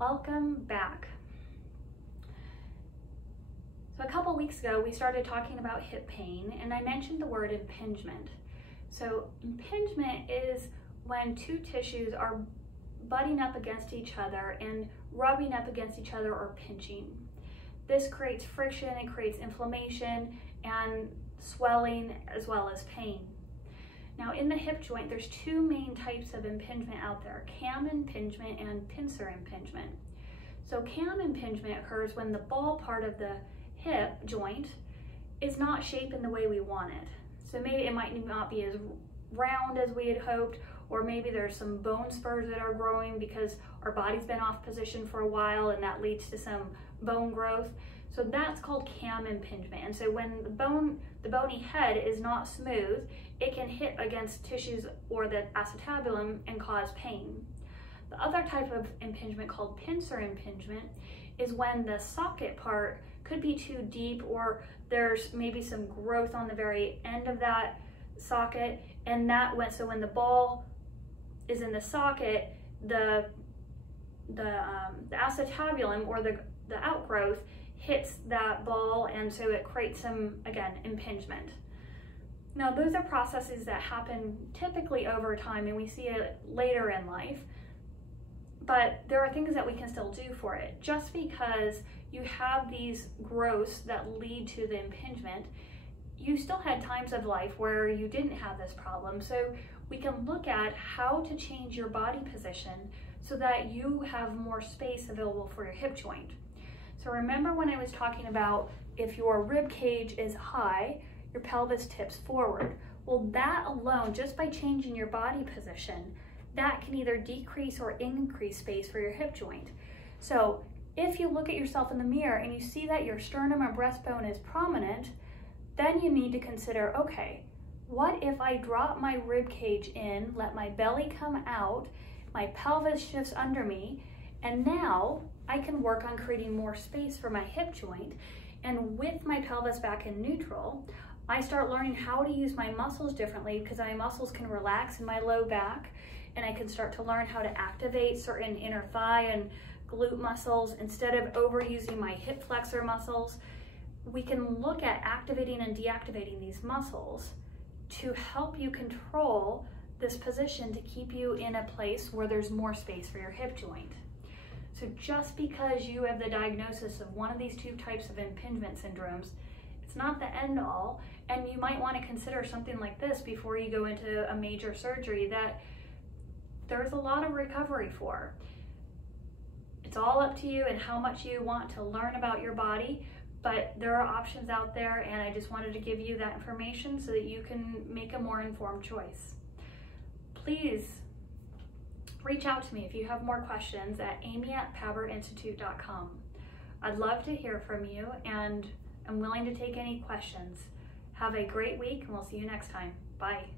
Welcome back. So a couple weeks ago, we started talking about hip pain, and I mentioned the word impingement. So impingement is when two tissues are butting up against each other and rubbing up against each other or pinching. This creates friction, it creates inflammation and swelling as well as pain. Now in the hip joint, there's two main types of impingement out there, cam impingement and pincer impingement. So cam impingement occurs when the ball part of the hip joint is not shaped in the way we want it. So maybe it might not be as round as we had hoped, or maybe there's some bone spurs that are growing because our body's been off position for a while and that leads to some bone growth. So that's called cam impingement. And so when the bony head is not smooth, it can hit against tissues or the acetabulum and cause pain. The other type of impingement called pincer impingement is when the socket part could be too deep or there's maybe some growth on the very end of that socket, and so when the ball is in the socket, the acetabulum or the outgrowth hits that ball, and so it creates some, again, impingement. Now those are processes that happen typically over time and we see it later in life, but there are things that we can still do for it. Just because you have these growths that lead to the impingement, you still had times of life where you didn't have this problem. So we can look at how to change your body position so that you have more space available for your hip joint. So remember when I was talking about if your rib cage is high, your pelvis tips forward. Well, that alone, just by changing your body position, that can either decrease or increase space for your hip joint. So if you look at yourself in the mirror and you see that your sternum or breastbone is prominent, then you need to consider, okay, what if I drop my rib cage in, let my belly come out, my pelvis shifts under me, and now I can work on creating more space for my hip joint. And with my pelvis back in neutral, I start learning how to use my muscles differently because my muscles can relax in my low back, and I can start to learn how to activate certain inner thigh and glute muscles instead of overusing my hip flexor muscles. We can look at activating and deactivating these muscles to help you control this position to keep you in a place where there's more space for your hip joint. So just because you have the diagnosis of one of these two types of impingement syndromes, it's not the end all, and you might want to consider something like this before you go into a major surgery that there's a lot of recovery for. It's all up to you and how much you want to learn about your body, but there are options out there, and I just wanted to give you that information so that you can make a more informed choice. Please reach out to me if you have more questions at amy@pabertinstitute.com. I'd love to hear from you, and I'm willing to take any questions. Have a great week, and we'll see you next time. Bye.